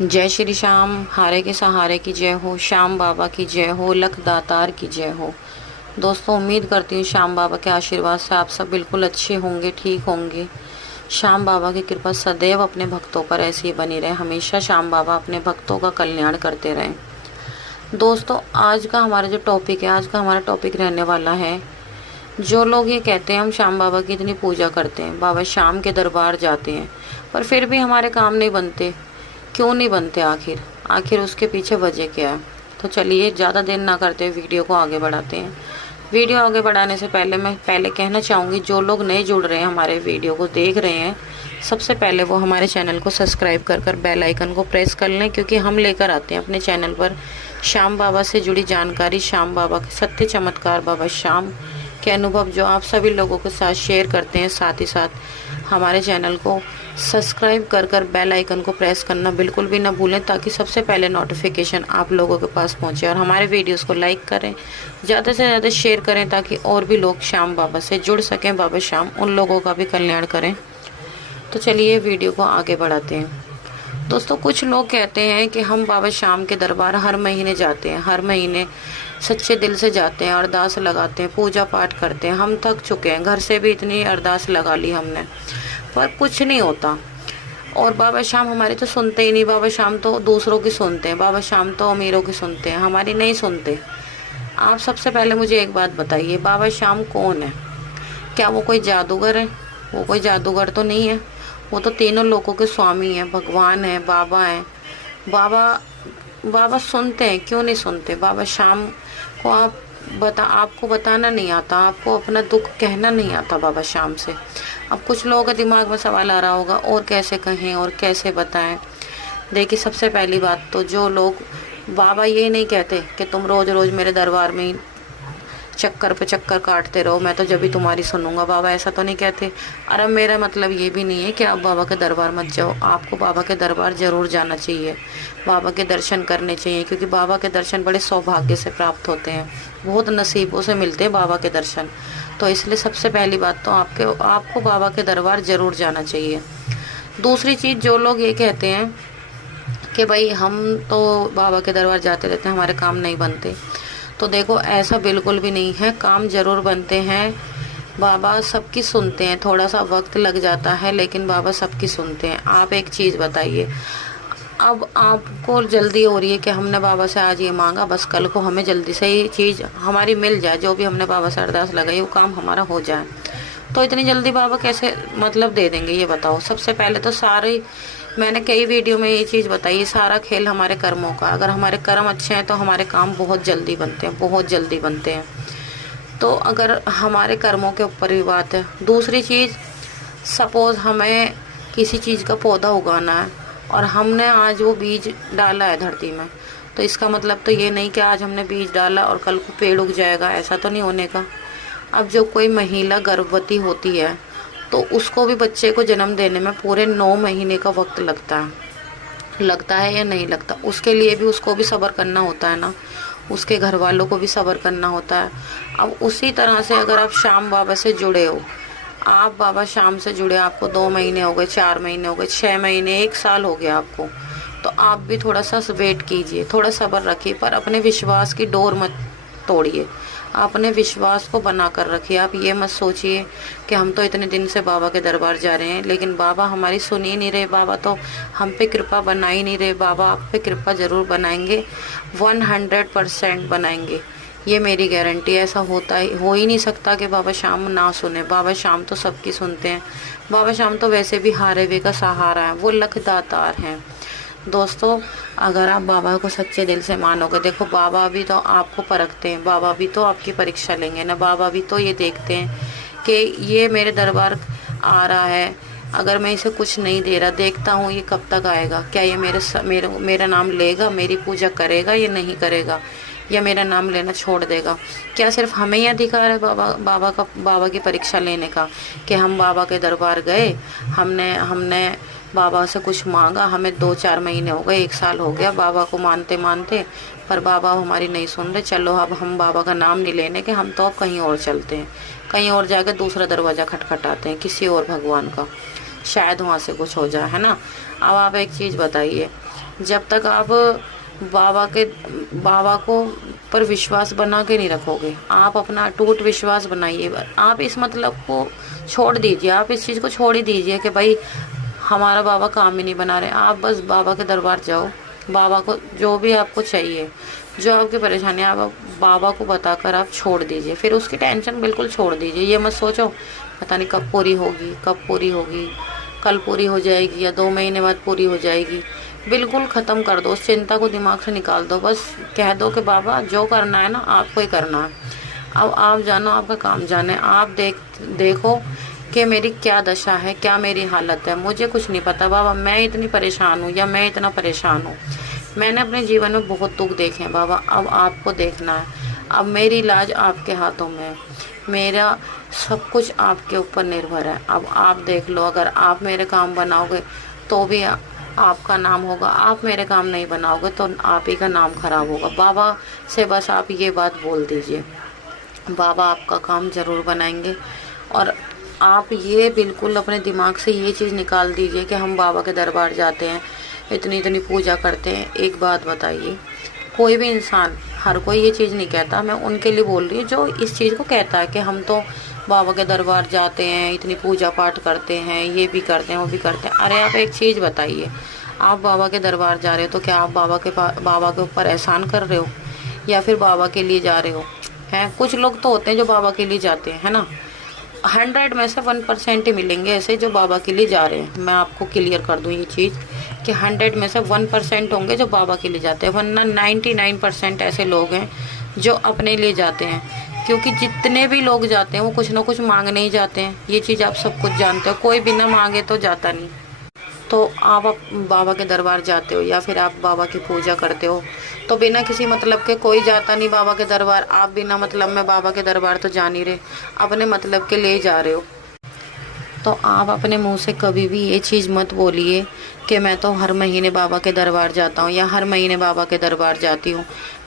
जय श्री श्याम, हारे के सहारे की जय हो, श्याम बाबा की जय हो, लख दातार की जय हो। दोस्तों, उम्मीद करती हूँ श्याम बाबा के आशीर्वाद से आप सब बिल्कुल अच्छे होंगे, ठीक होंगे। श्याम बाबा की कृपा सदैव अपने भक्तों पर ऐसी ही बनी रहे। हमेशा श्याम बाबा अपने भक्तों का कल्याण करते रहें। दोस्तों, आज का हमारा टॉपिक रहने वाला है, जो लोग ये कहते हैं हम श्याम बाबा की इतनी पूजा करते हैं, बाबा श्याम के दरबार जाते हैं, पर फिर भी हमारे काम नहीं बनते। क्यों नहीं बनते? आखिर उसके पीछे वजह क्या है? तो चलिए ज़्यादा देर ना करते वीडियो को आगे बढ़ाते हैं। वीडियो आगे बढ़ाने से पहले मैं कहना चाहूँगी, जो लोग नए जुड़ रहे हैं, हमारे वीडियो को देख रहे हैं, सबसे पहले वो हमारे चैनल को सब्सक्राइब कर बेल आइकन को प्रेस कर लें, क्योंकि हम लेकर आते हैं अपने चैनल पर श्याम बाबा से जुड़ी जानकारी, श्याम बाबा के सत्य चमत्कार, बाबा श्याम के अनुभव जो आप सभी लोगों के साथ शेयर करते हैं। साथ ही साथ हमारे चैनल को सब्सक्राइब कर बेल आइकन को प्रेस करना बिल्कुल भी ना भूलें, ताकि सबसे पहले नोटिफिकेशन आप लोगों के पास पहुंचे। और हमारे वीडियोस को लाइक करें, ज़्यादा से ज़्यादा शेयर करें, ताकि और भी लोग श्याम बाबा से जुड़ सकें। बाबा श्याम उन लोगों का भी कल्याण करें। तो चलिए वीडियो को आगे बढ़ाते हैं। दोस्तों, कुछ लोग कहते हैं कि हम बाबा श्याम के दरबार हर महीने जाते हैं, हर महीने सच्चे दिल से जाते हैं, अरदास लगाते हैं, पूजा पाठ करते हैं। हम थक चुके हैं, घर से भी इतनी अरदास लगा ली हमने, पर कुछ नहीं होता। और बाबा श्याम हमारी तो सुनते ही नहीं। बाबा श्याम तो दूसरों की सुनते हैं, बाबा श्याम तो अमीरों की सुनते हैं, हमारी नहीं सुनते। आप सबसे पहले मुझे एक बात बताइए, बाबा श्याम कौन है? क्या वो कोई जादूगर है? वो कोई जादूगर तो नहीं है। वो तो तीनों लोगों के स्वामी हैं, भगवान हैं, बाबा हैं। बाबा सुनते हैं, क्यों नहीं सुनते? बाबा श्याम को आपको बताना नहीं आता, आपको अपना दुख कहना नहीं आता बाबा श्याम से। अब कुछ लोगों के दिमाग में सवाल आ रहा होगा, और कैसे कहें और कैसे बताएं। देखिए, सबसे पहली बात तो, जो लोग बाबा ये नहीं कहते कि तुम रोज रोज मेरे दरबार में चक्कर पे चक्कर काटते रहो, मैं तो जब भी तुम्हारी सुनूंगा। बाबा ऐसा तो नहीं कहते। और अब मेरा मतलब ये भी नहीं है कि आप बाबा के दरबार मत जाओ। आपको बाबा के दरबार ज़रूर जाना चाहिए, बाबा के दर्शन करने चाहिए, क्योंकि बाबा के दर्शन बड़े सौभाग्य से प्राप्त होते हैं, बहुत नसीबों से मिलते हैं बाबा के दर्शन। तो इसलिए सबसे पहली बात तो आपको बाबा के दरबार ज़रूर जाना चाहिए। दूसरी चीज़, जो लोग ये कहते हैं कि भाई हम तो बाबा के दरबार जाते रहते हैं, हमारे काम नहीं बनते, तो देखो, ऐसा बिल्कुल भी नहीं है। काम ज़रूर बनते हैं। बाबा सबकी सुनते हैं, थोड़ा सा वक्त लग जाता है, लेकिन बाबा सबकी सुनते हैं। आप एक चीज़ बताइए, अब आपको जल्दी हो रही है कि हमने बाबा से आज ये मांगा, बस कल को हमें जल्दी से ये चीज़ हमारी मिल जाए, जो भी हमने बाबा से अरदास लगाई वो काम हमारा हो जाए। तो इतनी जल्दी बाबा कैसे दे देंगे, ये बताओ। सबसे पहले तो मैंने कई वीडियो में ये चीज़ बताई, सारा खेल हमारे कर्मों का। अगर हमारे कर्म अच्छे हैं तो हमारे काम बहुत जल्दी बनते हैं, बहुत जल्दी बनते हैं। तो अगर हमारे कर्मों के ऊपर भी बात है। दूसरी चीज़, सपोज़ हमें किसी चीज़ का पौधा उगाना है और हमने आज वो बीज डाला है धरती में, तो इसका मतलब तो ये नहीं कि आज हमने बीज डाला और कल को पेड़ उग जाएगा, ऐसा तो नहीं होने का। अब जो कोई महिला गर्भवती होती है, तो उसको भी बच्चे को जन्म देने में पूरे 9 महीने का वक्त लगता है या नहीं लगता? उसके लिए भी उसको भी सब्र करना होता है ना, उसके घर वालों को भी सब्र करना होता है। अब उसी तरह से अगर आप श्याम बाबा से जुड़े हो, आप बाबा श्याम से जुड़े, आपको 2 महीने हो गए, 4 महीने हो गए, 6 महीने, 1 साल हो गया आपको, तो आप भी थोड़ा सा वेट कीजिए, थोड़ा सब्र रखिए, पर अपने विश्वास की डोर मत तोड़िए। अपने विश्वास को बना कर रखिए। आप ये मत सोचिए कि हम तो इतने दिन से बाबा के दरबार जा रहे हैं, लेकिन बाबा हमारी सुन ही नहीं रहे, बाबा तो हम पे कृपा बना ही नहीं रहे। बाबा आप पे कृपा ज़रूर बनाएंगे, 100% बनाएंगे, ये मेरी गारंटी है। ऐसा हो ही नहीं सकता कि बाबा श्याम ना सुने। बाबा श्याम तो सबकी सुनते हैं। बाबा श्याम तो वैसे भी हारे हुए का सहारा है, वो लख दातार हैं। दोस्तों, अगर आप बाबा को सच्चे दिल से मानोगे, देखो बाबा भी तो आपको परखते हैं, बाबा भी तो आपकी परीक्षा लेंगे ना। बाबा भी तो ये देखते हैं कि ये मेरे दरबार आ रहा है, अगर मैं इसे कुछ नहीं दे रहा, देखता हूँ ये कब तक आएगा, क्या ये मेरा नाम लेगा, मेरी पूजा करेगा या नहीं करेगा, या मेरा नाम लेना छोड़ देगा। क्या सिर्फ हमें ही अधिकार है बाबा की परीक्षा लेने का, कि हम बाबा के दरबार गए, हमने बाबा से कुछ मांगा, हमें 2-4 महीने हो गए, 1 साल हो गया बाबा को मानते मानते, पर बाबा हमारी नहीं सुन रहे। चलो अब हम बाबा का नाम नहीं लेने के, हम तो अब कहीं और चलते हैं, कहीं और जाकर दूसरा दरवाज़ा खटखटाते हैं, किसी और भगवान का, शायद वहाँ से कुछ हो जाए, है ना। अब आप एक चीज़ बताइए, जब तक आप बाबा को पर विश्वास बना के नहीं रखोगे, आप अपना अटूट विश्वास बनाइए। आप इस मतलब को छोड़ दीजिए, आप इस चीज़ को छोड़ ही दीजिए कि भाई हमारा बाबा काम ही नहीं बना रहे। आप बस बाबा के दरबार जाओ, बाबा को जो भी आपको चाहिए, जो आपकी परेशानी आप बाबा को बताकर आप छोड़ दीजिए। फिर उसकी टेंशन बिल्कुल छोड़ दीजिए। ये मत सोचो पता नहीं कब पूरी होगी, कब पूरी होगी, कल पूरी हो जाएगी या 2 महीने बाद पूरी हो जाएगी। बिल्कुल ख़त्म कर दो, उस चिंता को दिमाग से निकाल दो। बस कह दो कि बाबा जो करना है ना आपको ही करना है। अब आप जानो, आपका काम जाने। आप देखो कि मेरी क्या दशा है, क्या मेरी हालत है। मुझे कुछ नहीं पता बाबा, मैं इतनी परेशान हूँ या मैं इतना परेशान हूँ। मैंने अपने जीवन में बहुत दुख देखे हैं बाबा, अब आपको देखना है। अब मेरी इलाज आपके हाथों में है, मेरा सब कुछ आपके ऊपर निर्भर है। अब आप देख लो, अगर आप मेरे काम बनाओगे तो भी आपका नाम होगा, आप मेरे काम नहीं बनाओगे तो आप ही का नाम खराब होगा। बाबा से बस आप ये बात बोल दीजिए, बाबा आपका काम ज़रूर बनाएंगे। और आप ये बिल्कुल अपने दिमाग से ये चीज़ निकाल दीजिए कि हम बाबा के दरबार जाते हैं, इतनी इतनी पूजा करते हैं। एक बात बताइए, कोई भी इंसान, हर कोई ये चीज़ नहीं कहता, मैं उनके लिए बोल रही हूँ जो इस चीज़ को कहता है कि हम तो बाबा के दरबार जाते हैं, इतनी पूजा पाठ करते हैं, ये भी करते हैं, वो भी करते हैं। अरे आप एक चीज़ बताइए, आप बाबा के दरबार जा रहे हो तो क्या आप बाबा के ऊपर एहसान कर रहे हो या फिर बाबा के लिए जा रहे हो? हैं कुछ लोग तो होते हैं जो बाबा के लिए जाते हैं, है ना। 100 में से 1% ही मिलेंगे ऐसे जो बाबा के लिए जा रहे हैं। मैं आपको क्लियर कर दूं ये चीज़ कि 100 में से 1% होंगे जो बाबा के लिए जाते हैं, वरना 99% ऐसे लोग हैं जो अपने लिए जाते हैं। क्योंकि जितने भी लोग जाते हैं वो कुछ ना कुछ मांगने ही जाते हैं, ये चीज़ आप सब कुछ जानते हो। कोई बिना मांगे तो जाता नहीं। तो आप बाबा के दरबार जाते हो या फिर आप बाबा की पूजा करते हो तो बिना किसी मतलब के कोई जाता नहीं बाबा के दरबार। आप बिना मतलब में बाबा के दरबार तो जा नहीं रहे, अपने मतलब के लिए जा रहे हो। तो आप अपने मुंह से कभी भी ये चीज़ मत बोलिए कि मैं तो हर महीने बाबा के दरबार जाता हूँ या हर महीने बाबा के दरबार जाती हूँ,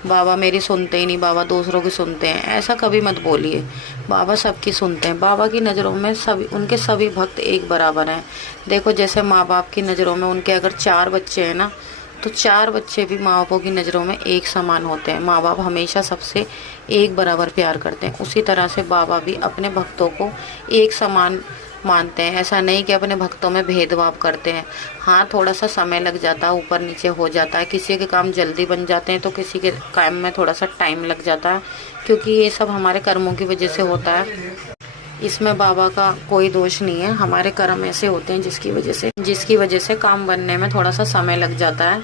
बाबा मेरी सुनते ही नहीं, बाबा दूसरों की सुनते हैं। ऐसा कभी मत बोलिए। बाबा सबकी सुनते हैं। बाबा की नज़रों में सभी, उनके सभी भक्त एक बराबर हैं। देखो जैसे माँ बाप की नज़रों में उनके अगर 4 बच्चे हैं ना, तो 4 बच्चे भी माँ बापों की नज़रों में एक समान होते हैं। माँ बाप हमेशा सबसे एक बराबर प्यार करते हैं। उसी तरह से बाबा भी अपने भक्तों को एक समान मानते हैं। ऐसा नहीं कि अपने भक्तों में भेदभाव करते हैं। हाँ, थोड़ा सा समय लग जाता है, ऊपर नीचे हो जाता है। किसी के काम जल्दी बन जाते हैं तो किसी के काम में थोड़ा सा टाइम लग जाता है, क्योंकि ये सब हमारे कर्मों की वजह से होता है। इसमें बाबा का कोई दोष नहीं है। हमारे कर्म ऐसे होते हैं जिसकी वजह से काम बनने में थोड़ा सा समय लग जाता है।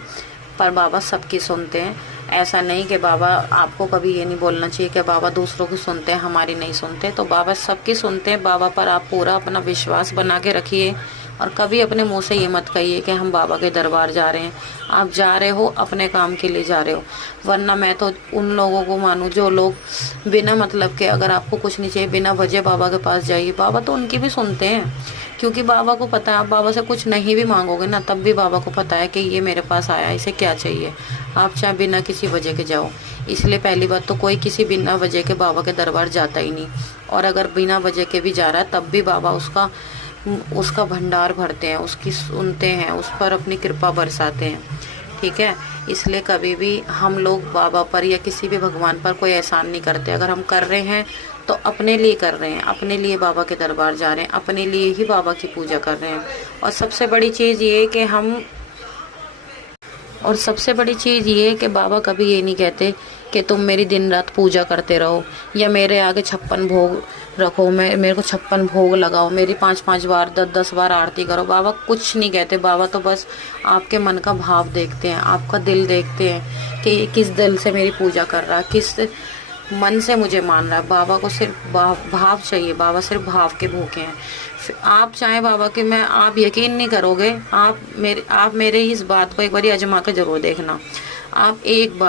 पर बाबा सबकी सुनते हैं। ऐसा नहीं कि बाबा, आपको कभी ये नहीं बोलना चाहिए कि बाबा दूसरों की सुनते हैं हमारी नहीं सुनते। तो बाबा सबकी सुनते हैं। बाबा पर आप पूरा अपना विश्वास बना के रखिए और कभी अपने मुंह से ये मत कहिए कि हम बाबा के दरबार जा रहे हैं। आप जा रहे हो अपने काम के लिए जा रहे हो, वरना मैं तो उन लोगों को मानूं जो लोग बिना मतलब के, अगर आपको कुछ नहीं चाहिए बिना वजह बाबा के पास जाइए। बाबा तो उनकी भी सुनते हैं, क्योंकि बाबा को पता है आप बाबा से कुछ नहीं भी मांगोगे ना, तब भी बाबा को पता है कि ये मेरे पास आया, इसे क्या चाहिए। आप चाहे बिना किसी वजह के जाओ। इसलिए पहली बात तो कोई किसी बिना वजह के बाबा के दरबार जाता ही नहीं। और अगर बिना वजह के भी जा रहा है तब भी बाबा उसका भंडार भरते हैं, उसकी सुनते हैं, उस पर अपनी कृपा बरसाते हैं। ठीक है, इसलिए कभी भी हम लोग बाबा पर या किसी भी भगवान पर कोई एहसान नहीं करते। अगर हम कर रहे हैं तो अपने लिए कर रहे हैं, अपने लिए बाबा के दरबार जा रहे हैं, अपने लिए ही बाबा की पूजा कर रहे हैं। और सबसे बड़ी चीज़ ये है कि बाबा कभी ये नहीं कहते कि तुम मेरी दिन रात पूजा करते रहो या मेरे आगे 56 भोग रखो, मेरे को 56 भोग लगाओ, मेरी 5-5 बार 10-10 बार आरती करो। बाबा कुछ नहीं कहते। बाबा तो बस आपके मन का भाव देखते हैं, आपका दिल देखते हैं कि किस दिल से मेरी पूजा कर रहा है, किस मन से मुझे मान रहा है। बाबा को सिर्फ भाव चाहिए। बाबा सिर्फ भाव के भूखे हैं। आप चाहे बाबा के, आप यकीन नहीं करोगे, आप मेरे इस बात को एक बार आजमा के जरूर देखना। आप एक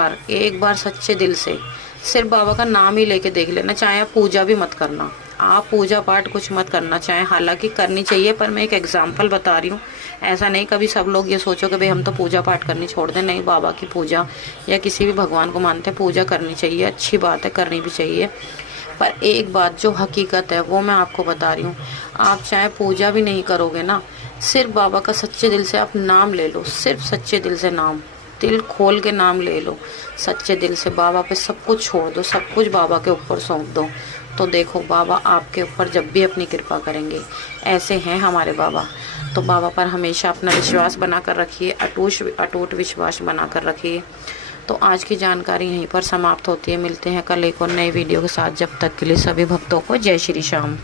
बार सच्चे दिल से सिर्फ बाबा का नाम ही लेके देख लेना। चाहे आप पूजा भी मत करना, आप पूजा पाठ कुछ मत करना चाहे, हालांकि करनी चाहिए, पर मैं एक एग्जाम्पल बता रही हूँ। ऐसा नहीं कभी सब लोग ये सोचो कि भाई हम तो पूजा पाठ करनी छोड़ दें। नहीं, बाबा की पूजा या किसी भी भगवान को मानते हैं, पूजा करनी चाहिए, अच्छी बात है, करनी भी चाहिए। पर एक बात जो हकीकत है वो मैं आपको बता रही हूँ। आप चाहे पूजा भी नहीं करोगे ना, सिर्फ बाबा का सच्चे दिल से आप नाम ले लो, सिर्फ सच्चे दिल से नाम, दिल खोल के नाम ले लो सच्चे दिल से। बाबा पे सब कुछ छोड़ दो, सब कुछ बाबा के ऊपर सौंप दो, तो देखो बाबा आपके ऊपर जब भी अपनी कृपा करेंगे। ऐसे हैं हमारे बाबा। तो बाबा पर हमेशा अपना विश्वास बना कर रखिए, अटूट विश्वास बना कर रखिए। तो आज की जानकारी यहीं पर समाप्त होती है। मिलते हैं कल एक और नई वीडियो के साथ। जब तक के लिए सभी भक्तों को जय श्री श्याम।